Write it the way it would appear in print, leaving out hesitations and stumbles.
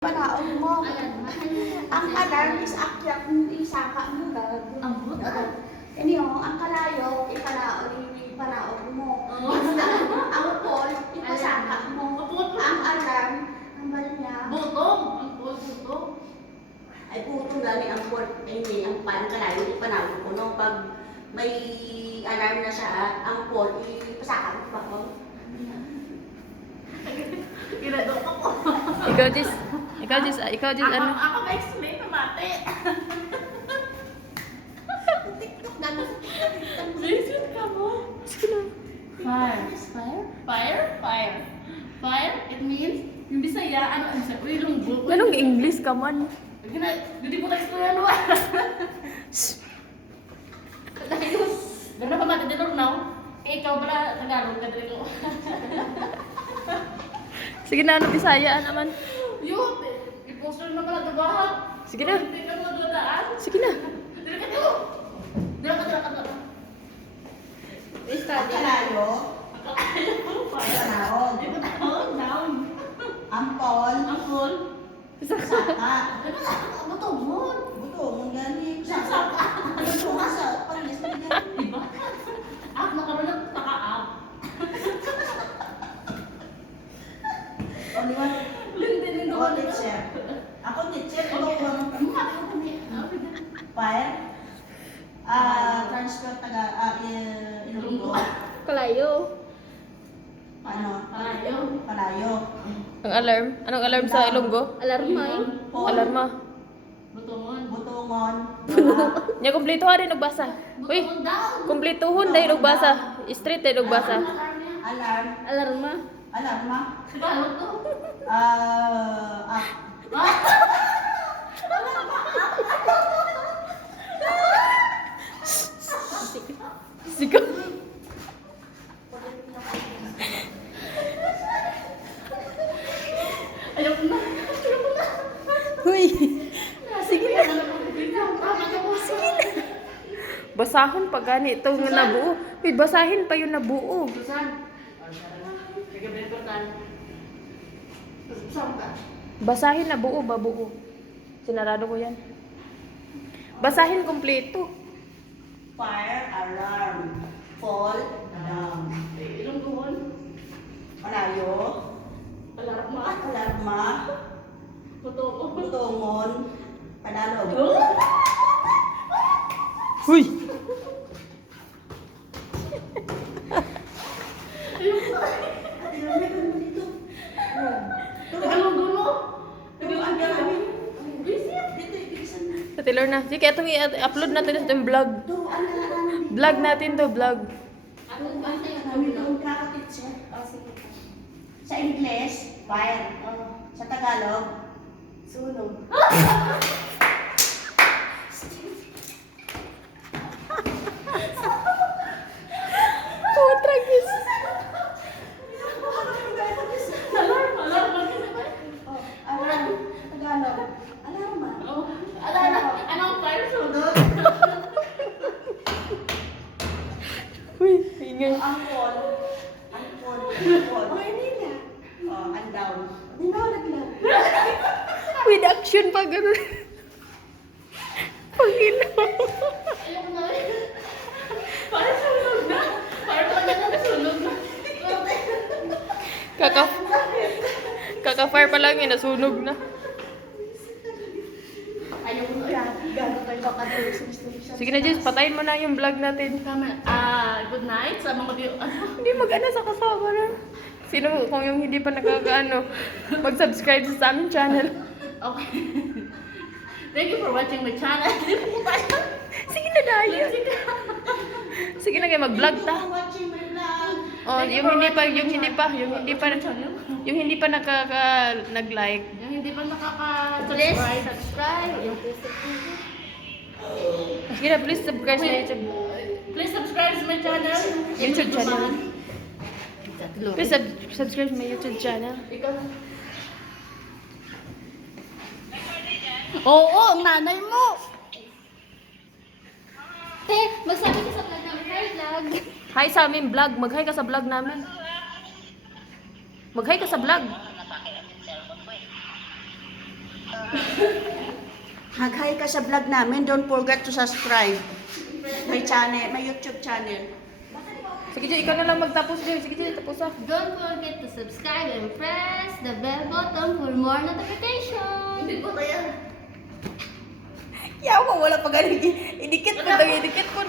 Panaon mo. Ang alarm is akyat mo, isaka mo gag. Ang buta. Ano ang kalayo, ipanaon mo. Ang pol, ipasaka mo. Ang alarm, ang bal niya. Butong. Ang butong. Ay puto gani ang pol, ay ang pan kalayo ipanawon ko no pag may alarm na siya, ang pol ipasaka mo pa ko. Ginadok ako. Ikaw dis ano? Ako ma-explain na mate. TikTok na mo. Listen ka mo. Sige na. Fire, it means, yung Bisaya, ano sa ilong buko. Anong English ka man? Hindi mo na-explain ano. Ganda pa mati din now. Eh, ikaw pala, Tagalog ka din ko. Sige na, ano Bisaya naman? Yun, i-poster na pala dabahan. Sige na. Hindi ka mo dadaan. Sige na. Dila ka dito. Dila ka. Ang kalayo, panaon. Down. Ang pol, Ang full. saka. Buto mo. Buto, mong gani. Saka. Buto nga sa palis mo gani. Diba? Nakaroon ng taka-up. Only one. Lindin Ako teacher. Ako teacher. Ikaw ko fire. Transfer taga Ilonggo. Kalayo. Ano? Kalayo. Ang alarm? Anong alarm sa Ilonggo? Alarma eh. Alarma. Butongon. Butongon. Nya kumpleto rin nagbasa. Uy, Butongon down. kumpletuhon dahil nagbasa. Straight dahil nagbasa. Alarm. Alarma. Alarma. Paano to? Sigaw. Ayoko na. Huy. Sige na. Basahon pa gani itong nabuo. Uy, basahin pa yung nabuo. Susan. Sige, Brenton. Saan ka? Basahin na buo ba buo? Sinarado ko yan. Basahin kompleto. Fire alarm. Fall down. Ilong tuhon. Kalayo. Alarma. Alarma. Butongon. Butongon. Panalog. Huy. Tagalog dulo. Sa Taylor na. Sige, itong i-upload natin sa itong vlog. Vlog natin to, vlog. Sa English, fire. Sa Tagalog, sunog. Tragis. Alarma. Alarm. Tagalog. Alarma. Anong fire sunod? Huy, ingay. Ang fall. Ang fall. Hindi na. Ang down. Hindi na naglag. With action pa ganun. Panginoon. Ayoko na. Fire sunog na. Fire pa na sunog na. Kaka-fire pa lang yun, nasunog na. Ayoko na. Gano'n tayo makatulog sa Sige na, Jess, patayin mo na yung vlog natin. Good night sa mga Hindi mag-ano sa kasama na. Sino, kung yung hindi pa nakakaano, mag-subscribe sa aming channel. Okay. Thank you for watching my channel. Sige na, Daya. Sige na kayo, mag-vlog ta. watching my vlog. Oh, yung hindi pa nag-like. Yung hindi pa nakaka-subscribe. Subscribe. Sige na, please subscribe sa YouTube. Please subscribe to my channel. YouTube channel. Please subscribe to my YouTube channel. Ikaw. Oo, ang nanay mo. Te, magsabi ka sa vlog namin. Hi, vlog. Hi sa aming vlog. Mag-hi ka sa vlog namin. Mag-hi ka sa vlog. Mag-hi ka sa vlog namin. Don't forget to subscribe. May channel, may YouTube channel. Sige, Jay, ikaw na lang magtapos, Jay. Sige, Jay, tapos ah. Don't forget to subscribe and press the bell button for more notifications. Hindi ko kaya. Yawa, wala pa galing. Idikit ko, idikit ko.